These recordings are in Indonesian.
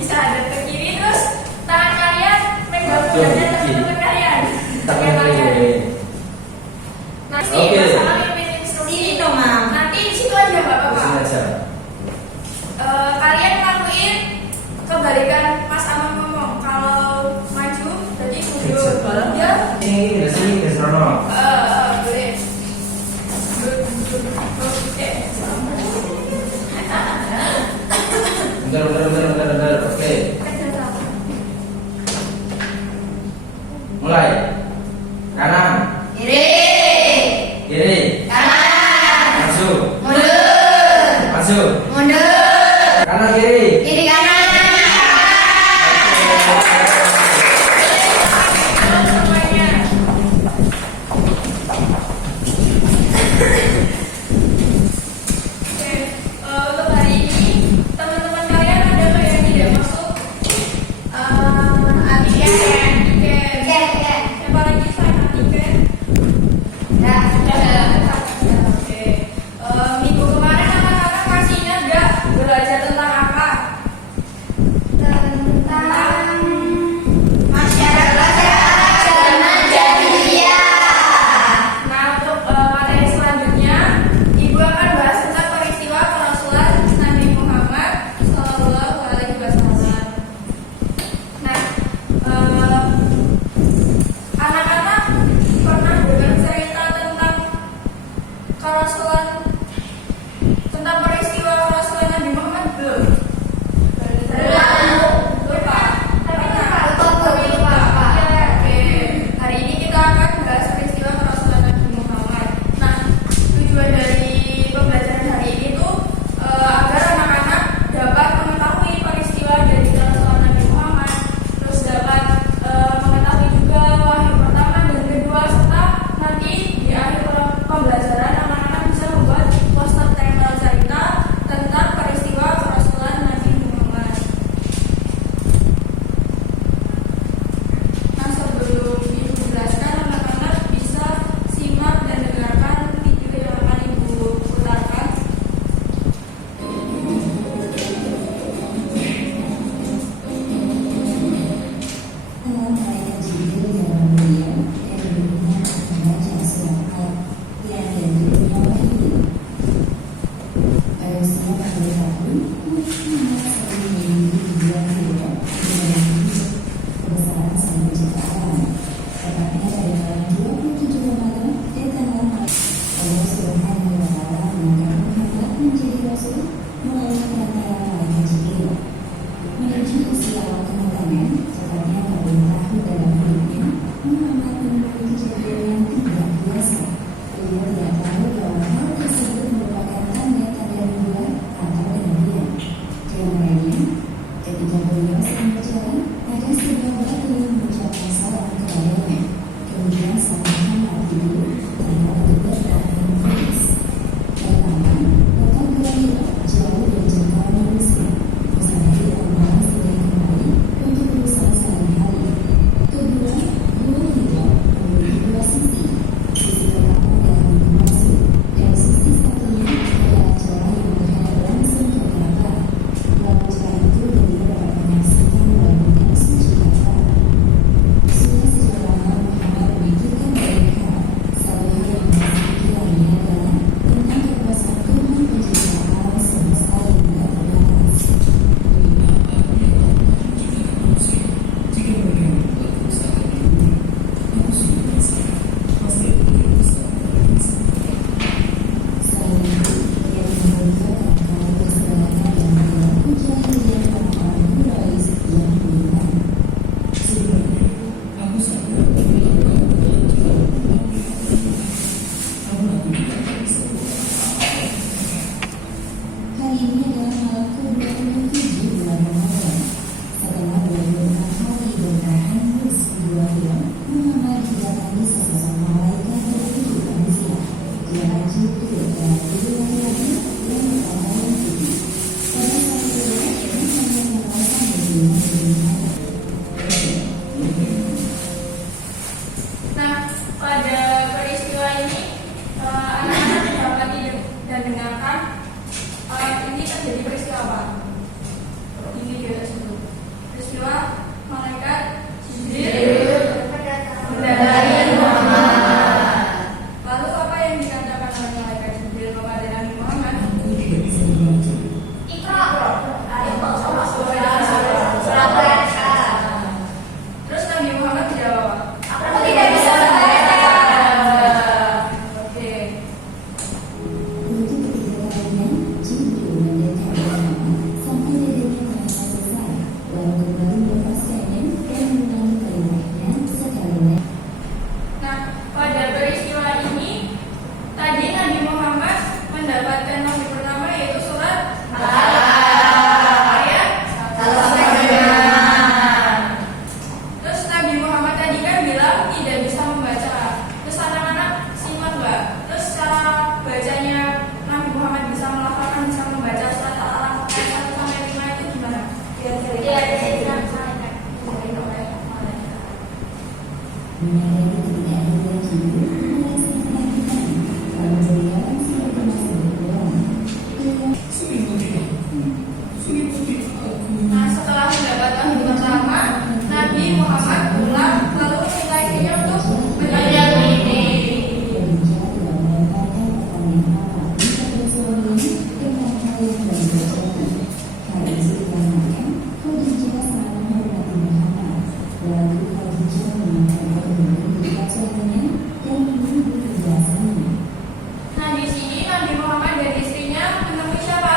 bisa hadap ke kiri, terus tangan kalian pegang badannya teman-teman kalian. Nanti masalah mimpin instruksi itu, Mam. Nanti di situ aja nggak apa-apa. Kalian lakuin kebalikan Mas Amang ngomong. Kalau maju, jadi mundur. Ya. Ini sini ke sana. Boleh. Bentar. Oke. Mulai. Kanan. Kiri. Kanan. Masuk. Mundur. Masuk. Mundur. Kanan kiri. Kiri kanan. Minggu kemarin anak-anak masih ingat nggak belajar tentang apa? Tentang masyarakat zaman jahiliyah. Nah, untuk materi selanjutnya, Ibu akan bahas tentang peristiwa kerasulan Nabi Muhammad Shallallahu Alaihi Wasallam. Nah, anak-anak pernah dengar cerita tentang kerasulan, tentang peristiwa kerasulan Nabi Muhammad belum? Lupa. Hari ini kita akan bahas peristiwa kerasulan Nabi Muhammad. Nah, tujuan dari pembelajaran hari ini tuh agar anak-anak dapat mengetahui peristiwa dari kerasulan Nabi Muhammad, terus dapat mengetahui juga wahyu pertama dan kedua, serta nanti di akhir pembelajaran anak-anak bisa membuat poster tempel cerita tentang peristiwa kerasulan Nabi Muhammad. Nah, sebelum Ibu jelaskan, anak-anak bisa simak dan dengarkan video yang akan Ibu putarkan. Ini terjadi peristiwa apa? Ini dia tersebut. Nah, pada peristiwa ini tadi Nabi Muhammad mendapatkan nabi pertama yaitu surat ayat 1 sampai 6. Terus Nabi Muhammad tadi kan bilang tidak bisa membaca. Terus anak-anak simak nggak? Terus cara bacanya Nabi Muhammad bisa melafalkan, bisa membaca surat Al-Alaq ayat 1 sampai 5 itu gimana? Nah, setelah mendapat nabi pertama, Nabi Muhammad pulang lalu minta istrinya untuk menjadi ini. Nah, di sini Nabi Muhammad dan istrinya menemui siapa?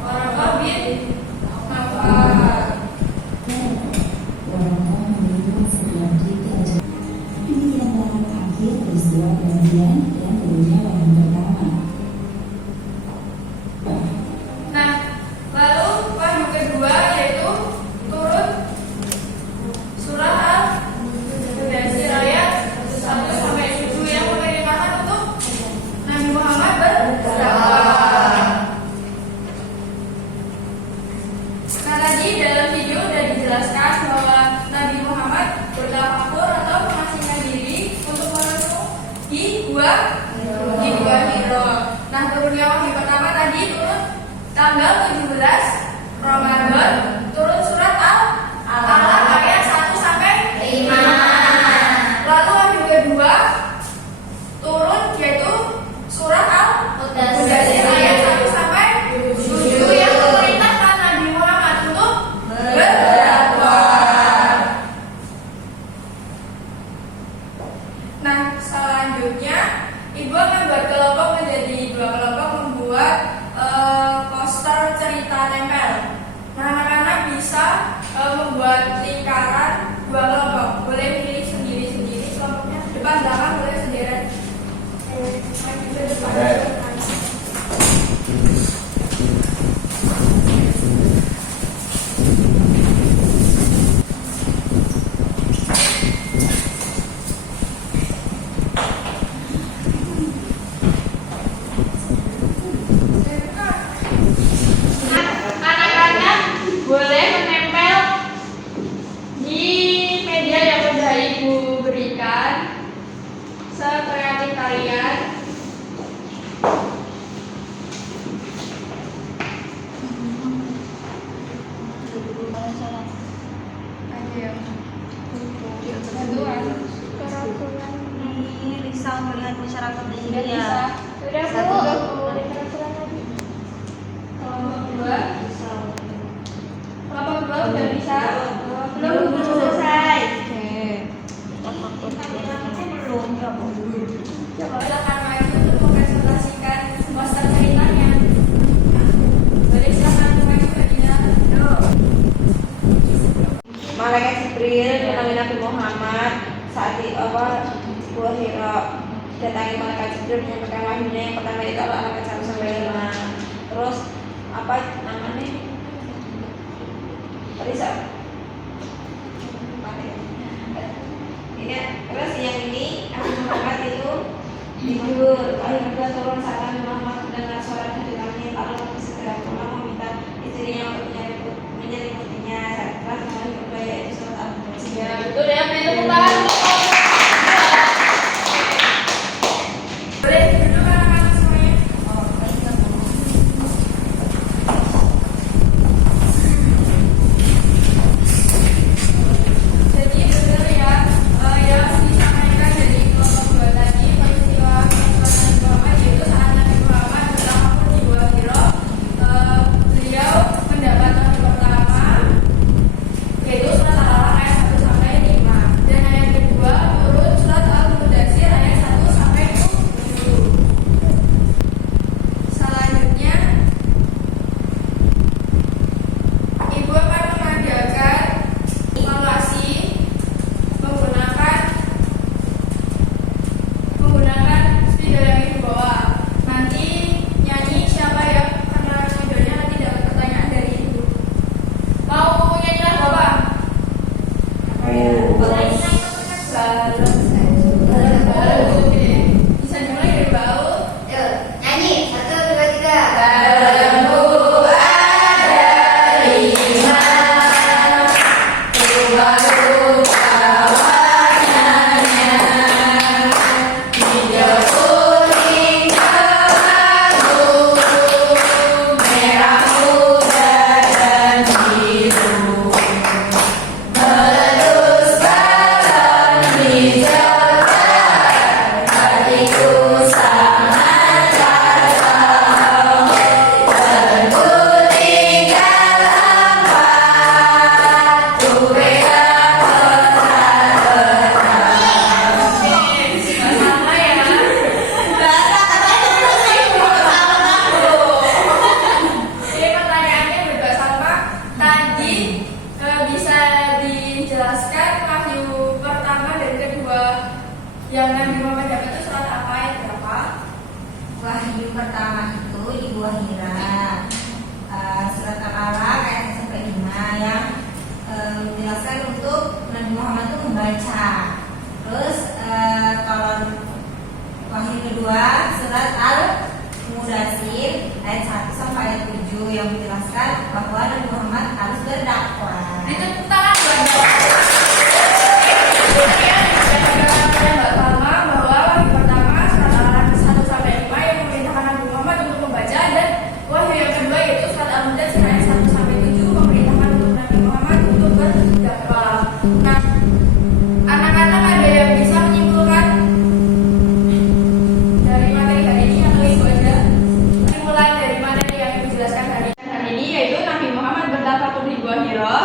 Waraqah bin Nawfal. Nah, lalu wahyu kedua yaitu turun surah Al-Mudaththir ayat 1 sampai 7 yang memerintahkan untuk Nabi Muhammad berdakwah. Nah, tadi dalam video sudah dijelaskan bahwa Nabi Muhammad bertafakur atau mengasingkan diri untuk merenung di Gua Hiro. Nah, turunnya wahyu pertama tadi turun tanggal 17 Ramadan, turun surat Al-Alaq ayat 1 sampai 5. Lalu wahyu kedua turun yaitu surat Al-Mudaththir ayat 1 sampai 7 yang memerintahkan Nabi Muhammad untuk berdakwah. Nah, selanjutnya ibu akan buat kelompok menjadi 2 kelompok, membuat poster cerita tempel. Nah, anak-anak bisa membuat lingkaran 2 kelompok. Boleh pilih sendiri-sendiri kelompoknya. Depan belakang boleh sendirian. Maju ke depan. Anak-anak boleh menempel di media yang sudah ibu berikan sekreatif kalian. Ini risau melihat masyarakat di Udah India. bisa. Udah Satu. boleh peraturan lagi. Kelompok 2. Kelompok 2 udah bisa. Belum selesai. Belum. Silakan maju untuk mempresentasikan poster ceritanya. Boleh silakan maju ke Dina. Malaikat Jibril menemui Nabi Muhammad saat di Gua Hiro. Datangi malaikat Jibril menyampaikan wahyunya. Yang pertama itu Al-Alaq ayat 1 sampai 5. Terus apa namanya? Risau. Ini terus yang ini Nabi Muhammad itu tidur. Wahyu kedua turun saat Nabi Muhammad mendengar suara kejutannya, lalu segera pulang meminta istrinya untuk menyelimutinya. Saat wahyu kedua yaitu surat Al-Mudaththir. Ya, betul ya. Beri tepuk tangan. Boleh duduk anak-anak semuanya. Jadi betul ya, yang disampaikan dari kelompok 2 tadi peristiwa Nabi Muhammad yaitu saat Nabi Muhammad bertafakur di Gua Hiro. Beliau mendapat nabi pertama yaitu surat Al-Alaq ayat 1 sampai 5, dan ayat kedua turun surat Al-Mudaththir ayat 1 sampai 7. Selanjutnya ibu akan mengadakan jelaskan wahyu pertama dan kedua yang Nabi Muhammad dapat itu surat apa ayat berapa? Wahyu pertama itu di Gua Hira, surat Al-Alaq ayat 1-5 yang menjelaskan untuk Nabi Muhammad itu membaca. Terus kalau wahyu kedua surat Al-Mudatsir ayat 1-7 yang menjelaskan bahwa Nabi Muhammad harus berdakwah. Ditepuk tangan buat Kemudian yang pertama bahwa wahyu pertama surat Al-Alaq 1-5 yang memerintahkan Nabi Muhammad untuk membaca, dan wahyu yang kedua yaitu surat Al-Mudatsir ayat 1-7 memerintahkan untuk Nabi Muhammad untuk berdakwah. Nah, anak-anak ada yang bisa menyimpulkan dari materi hari ini atau itu aja? Kesimpulan dari materi yang dijelaskan hari ini yaitu Nabi Muhammad berdakwah di Gua Hira.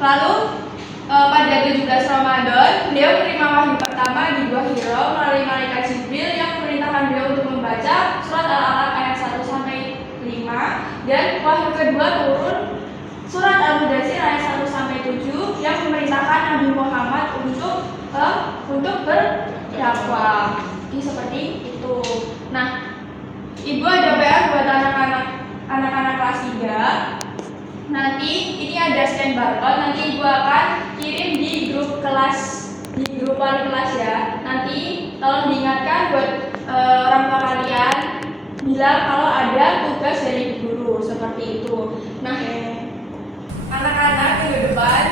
Lalu pada 17 Ramadan beliau menerima wahyu pertama di Gua Hira melalui malaikat Jibril yang memerintahkan beliau untuk membaca surat Al-Alaq ayat 1-5, dan wahyu kedua turun surat Al-Mudatsir ayat 1-7 yang memerintahkan Nabi Muhammad untuk berdakwah. Jadi seperti itu. Nah, Ibu ada PR buat anak-anak kelas 3. Nanti ini ada scan barcode, nanti Ibu akan kirim di grup wali kelas ya. Nanti tolong diingatkan buat orang tua kalian bilang kalau ada tugas dari guru seperti itu. Nah, anak-anak minggu depan